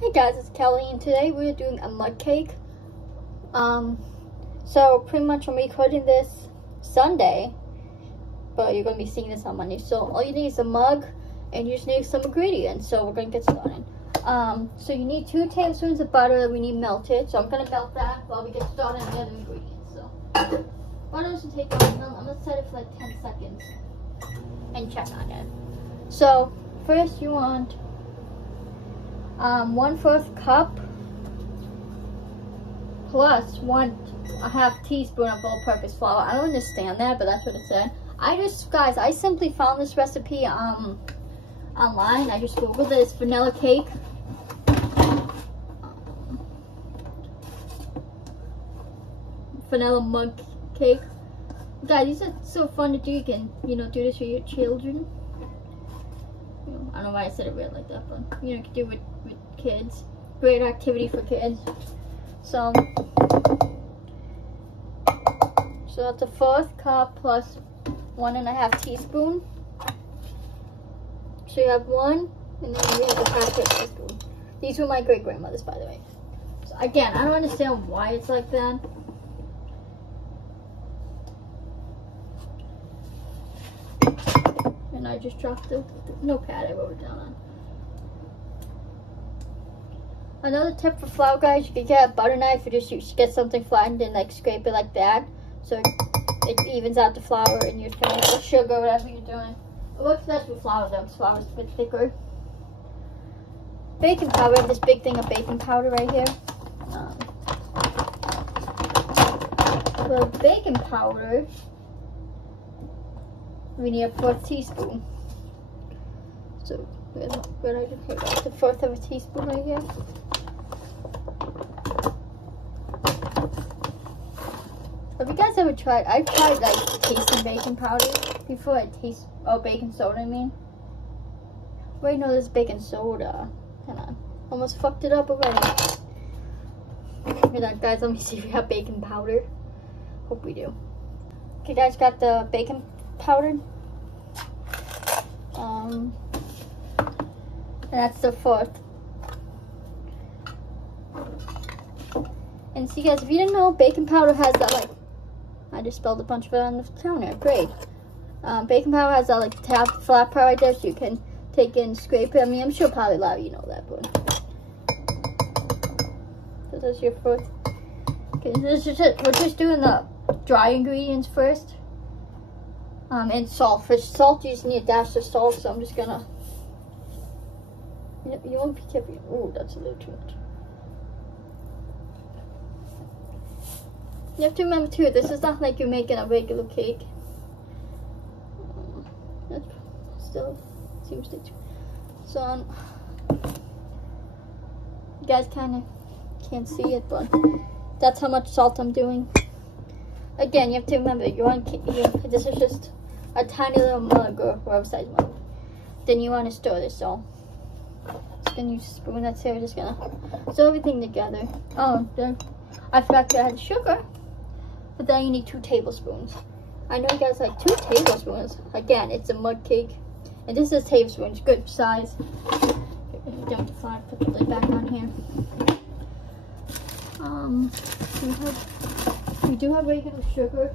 Hey guys, it's Kelly, and today we're doing a mud cake. So pretty much I'm recording this Sunday, but you're gonna be seeing this on Monday. So all you need is a mug, and you just need some ingredients. So we're gonna get started. So you need 2 tablespoons of butter that we need melted. So I'm gonna melt that while we get started on the other ingredients. So butter should take I'm gonna set it for like 10 seconds and check on it. So first you want 1/4 cup plus 1/2 teaspoon of all-purpose flour. I don't understand that, but that's what it said. I simply found this recipe online. I just googled it. It's vanilla cake. Vanilla mug cake. Guys, these are so fun to do. You can, do this with your children. I don't know why I said it weird like that, but you can do it with kids. Great activity for kids. So that's a 1/4 cup plus 1/2 teaspoon. So you have 1, and then you have a 1/2 teaspoon. These were my great grandmother's, by the way. So again, I don't understand why it's like that. And I just dropped the notepad I wrote it down on. Another tip for flour, guys, you can get a butter knife or just get something flattened and like scrape it like that, so it evens out the flour, and you're doing the sugar, whatever you're doing. It works best with flour though, because flour is a bit thicker. Baking powder, I have this big thing of baking powder right here. For baking powder, we need a 1/4 teaspoon. So where I just put the 1/4 of a teaspoon right here. Have you guys ever tried? I've tried like tasting baking powder before. I taste baking soda. I mean, wait, no, this is baking soda. Hang on, almost fucked it up already. Hold on, guys. Let me see if we have baking powder. Hope we do. Okay, guys, got the baking powder. And that's the 1/4. And see, guys, if you didn't know, baking powder has that like, I just spilled a bunch of it on the counter. Great. Baking powder has that like flat part right there, so you can take it and scrape it. I mean, I'm sure probably a lot of you know that, but so that's your 1/4. Okay, this is it. We're just doing the dry ingredients first. And salt. For salt, you just need a dash of salt, so I'm just gonna. You won't be careful. Ooh, that's a little too much. You have to remember too, this is not like you're making a regular cake. That still seems to. So, you guys kind of can't see it, but that's how much salt I'm doing. Again, you have to remember, this is just a tiny little mug or whatever size mug. Then you want to stir this all. Just gonna use a spoon that's here. We're just gonna stir everything together. Oh, I forgot to add sugar, but then you need 2 tablespoons. I know you guys like 2 tablespoons. Again, it's a mud cake, and this is tablespoons, good size. Don't put the lid back on here. We do have regular sugar.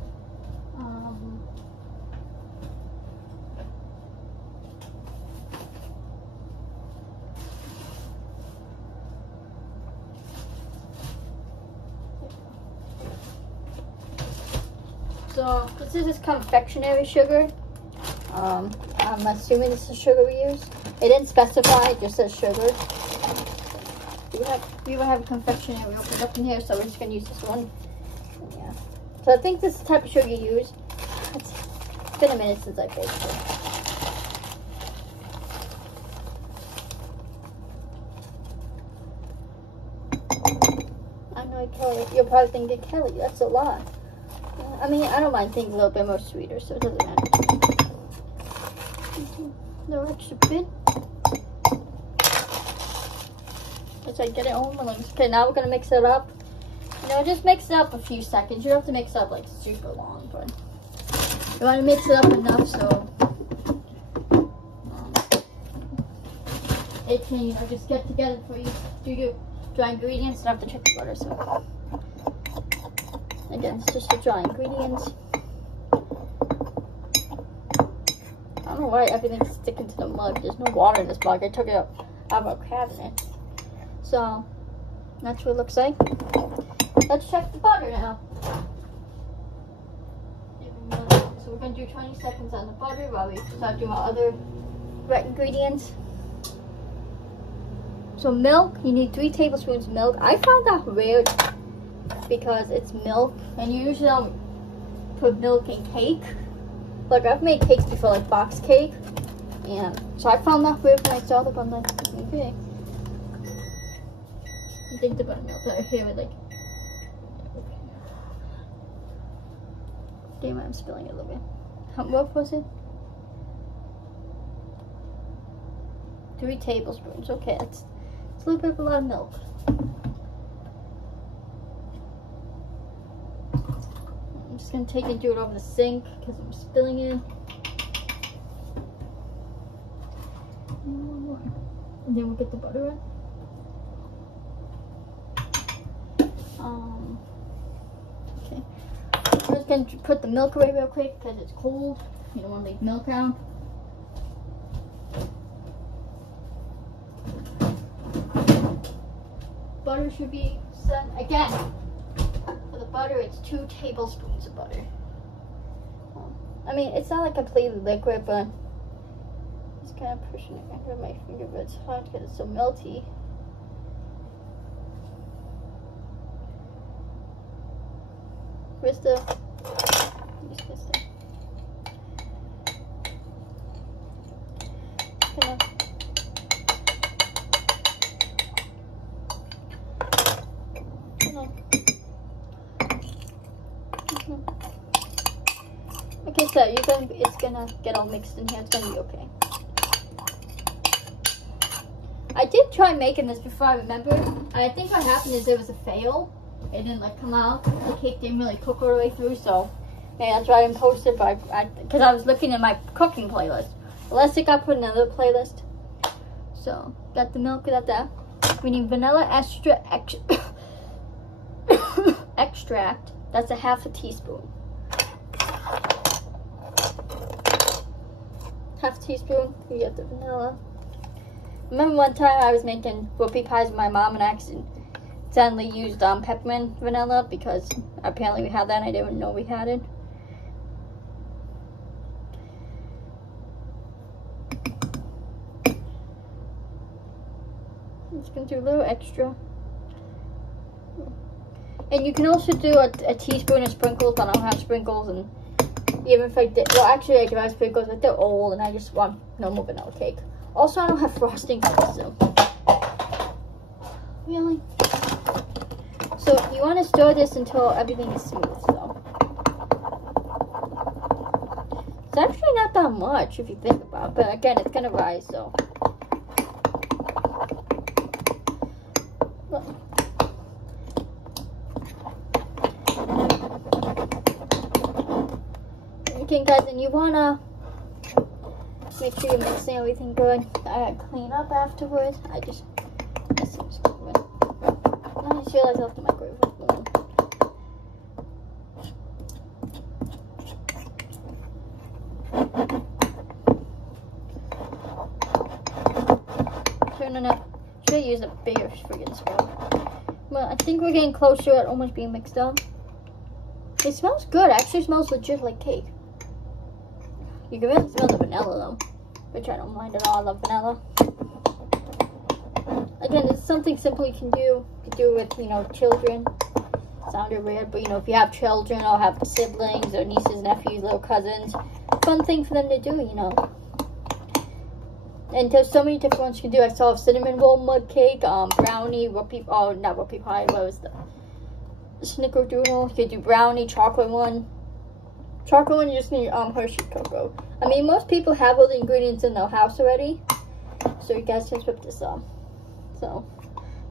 So this is just confectionery sugar. I'm assuming this is sugar we use. It didn't specify, it just says sugar. We will have a confectionery opened up in here, so we're just gonna use this one. Yeah. So I think this is the type of sugar you use. It's been a minute since I baked it. I know, Kelly. You're probably thinking, Kelly, that's a lot. I mean, I don't mind things a little bit more sweeter, so it doesn't matter. No extra bit. Let's get it on. Okay, now we're gonna mix it up. Just mix it up a few seconds. You don't have to mix it up like super long, but you want to mix it up enough so it can, you know, just get together for you. Do your dry ingredients and have to check the butter. So again, it's just the dry ingredients. I don't know why everything's sticking to the mug. There's no water in this mug. I took it out of our cabinet. So that's what it looks like. Let's check the butter now. So we're going to do 20 seconds on the butter while we start doing our other wet ingredients. So milk, you need 3 tablespoons of milk. I found that weird because it's milk, and you usually don't put milk in cake. Like, I've made cakes before, like box cake, and so I found that weird when I saw the bun. Like, okay, I think the buttermilk right here with like, damn, I'm spilling it a little bit. What was it? 3 tablespoons. Okay, it's a little bit of a lot of milk. I'm just gonna take and do it over the sink because I'm spilling it. And then we'll get the butter in. Okay. I'm just gonna put the milk away real quick because it's cold. You don't want to leave milk out. Butter should be set again. For the butter, it's 2 tablespoons of butter. I mean, it's not like completely liquid, but it's kind of pushing it under my finger, but it's hard because it's so melty. Where's the? Okay, so it's gonna get all mixed in here. It's gonna be okay. I did try making this before, I remember. I think what happened is there was a fail. It didn't like come out. The cake didn't really cook all the way through, so maybe that's why I didn't post it. But because I was looking at my cooking playlist. Unless it got put in another playlist. So got the milk, got that. We need vanilla extract. That's a 1/2 teaspoon. 1/2 teaspoon. You get the vanilla. Remember one time I was making whoopie pies with my mom and I accidentally used peppermint vanilla because apparently we had that and I didn't know we had it. I'm just gonna do a little extra. And you can also do a teaspoon of sprinkles, but I don't have sprinkles, and even if I did, well actually I do have sprinkles, but they're old and I just want normal vanilla cake. Also, I don't have frosting for this, so. Really? So, you want to stir this until everything is smooth, so. It's actually not that much if you think about it, but again, it's going to rise, so. Okay, guys, and you want to make sure you're mixing everything good. I clean up afterwards. I just realized I left the microwave on. Turning up. Should have used a bigger friggin' spoon. Well, I think we're getting close to it almost being mixed up. It smells good. It actually smells legit like cake. You can really smell the vanilla though, which I don't mind at all. I love vanilla. Again, it's something simple you can do. You can do it with, you know, children. Sounded weird, but you know, if you have children or have siblings or nieces, nephews, little cousins, fun thing for them to do, you know. And there's so many different ones you can do. I saw a cinnamon roll mug cake, brownie, whoopie, oh, not whoopie pie, what was the snickerdoodle. You could do brownie, chocolate one. Chocolate one, you just need Hershey cocoa. I mean, most people have all the ingredients in their house already, so you guys just whip this up. So,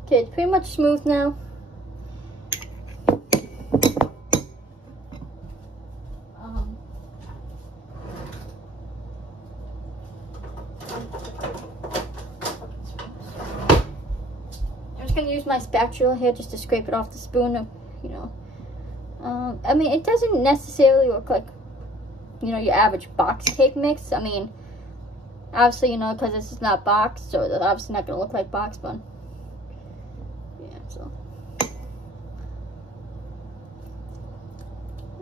okay, it's pretty much smooth now. just gonna use my spatula here just to scrape it off the spoon, you know. I mean, it doesn't necessarily look like, you know, your average box cake mix. I mean, obviously, you know, because this is not boxed, so it's obviously not gonna look like box bun. Yeah, so it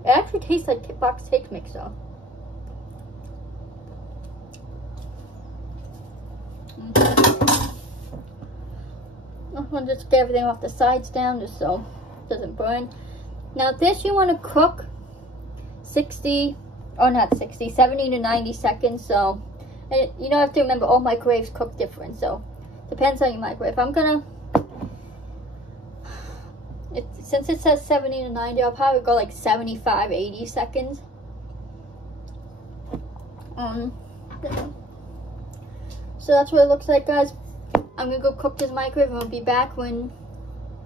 actually tastes like box cake mix, though. I'm gonna just get everything off the sides down just so it doesn't burn. Now this you want to cook 70 to 90 seconds. So, and you don't have to remember, all microwaves cook different, so depends on your microwave. I'm gonna, since it says 70 to 90, I'll probably go like 75, 80 seconds. So that's what it looks like, guys. I'm gonna go cook this microwave and I'll be back when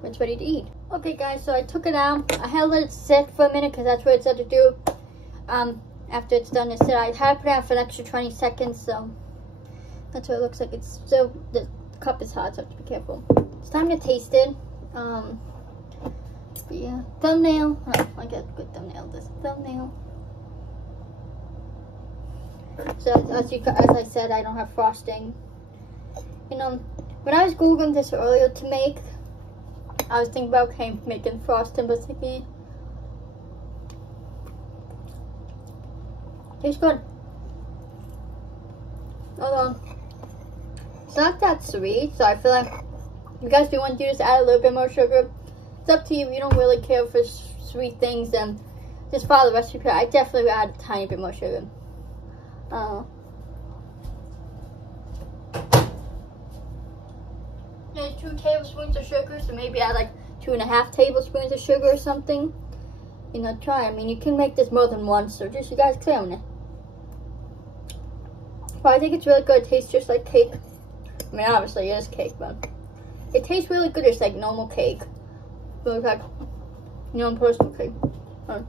it's ready to eat. Okay guys, so I took it out. I had to let it sit for a minute because that's what it said to do. After it's done to sit, I had to put it out for an extra 20 seconds, so that's what it looks like. It's still, the cup is hot, so I have to be careful. It's time to taste it. Yeah, thumbnail. Oh, I got a good thumbnail. This thumbnail. So as I said, I don't have frosting. You know, when I was Googling this earlier to make, I was thinking about making frosting, but thinking, tastes good. Although it's not that sweet, so I feel like if you guys do want to do this, add a little bit more sugar. It's up to you. If you don't really care for sweet things, then just follow the recipe. I definitely would add a tiny bit more sugar. There's 2 tablespoons of sugar, so maybe add like 2.5 tablespoons of sugar or something. You know, try. I mean, you can make this more than once, so just you guys clear on it. But I think it's really good. It tastes just like cake. I mean, obviously it is cake, but it tastes really good. It's like normal cake. But it's like, you know, personal cake. Got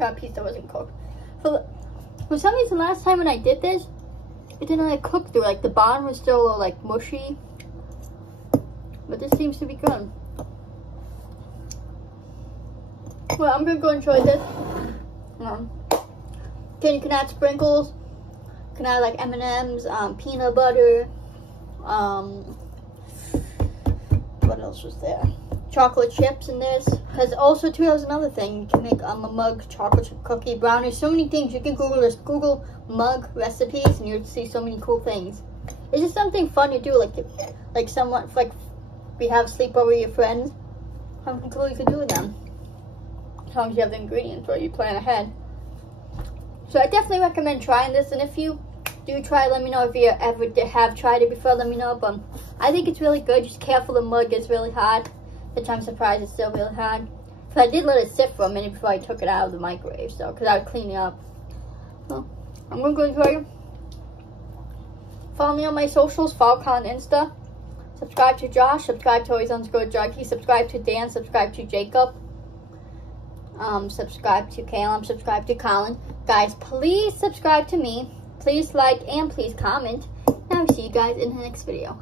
a piece that wasn't cooked. For some reason, last time when I did this, it didn't like cook through. Like the bottom was still a little like mushy. But this seems to be good. Well, I'm gonna go enjoy this. You can add sprinkles. You can add like M&Ms, peanut butter. What else was there? Chocolate chips in this. Because also too, there's another thing. You can make a mug chocolate chip cookie brownie. So many things. You can Google this. Google mug recipes, and you'll see so many cool things. It's just something fun to do. Like someone like. We have sleepover with your friends, something cool you can do with them. As long as you have the ingredients or you plan ahead. So I definitely recommend trying this, and if you do try, let me know. If you ever have tried it before, let me know. But I think it's really good. Just careful, the mug is really hot, which I'm surprised it's still really hot. So I did let it sit for a minute before I took it out of the microwave, so because I was cleaning up. So I'm gonna go enjoy it. Follow me on my socials. Follow Colin on Insta. Subscribe to Josh, subscribe to Always_Junkie, subscribe to Dan, subscribe to Jacob, subscribe to Caleb, subscribe to Colin. Guys, please subscribe to me, please like, and please comment. And I'll see you guys in the next video.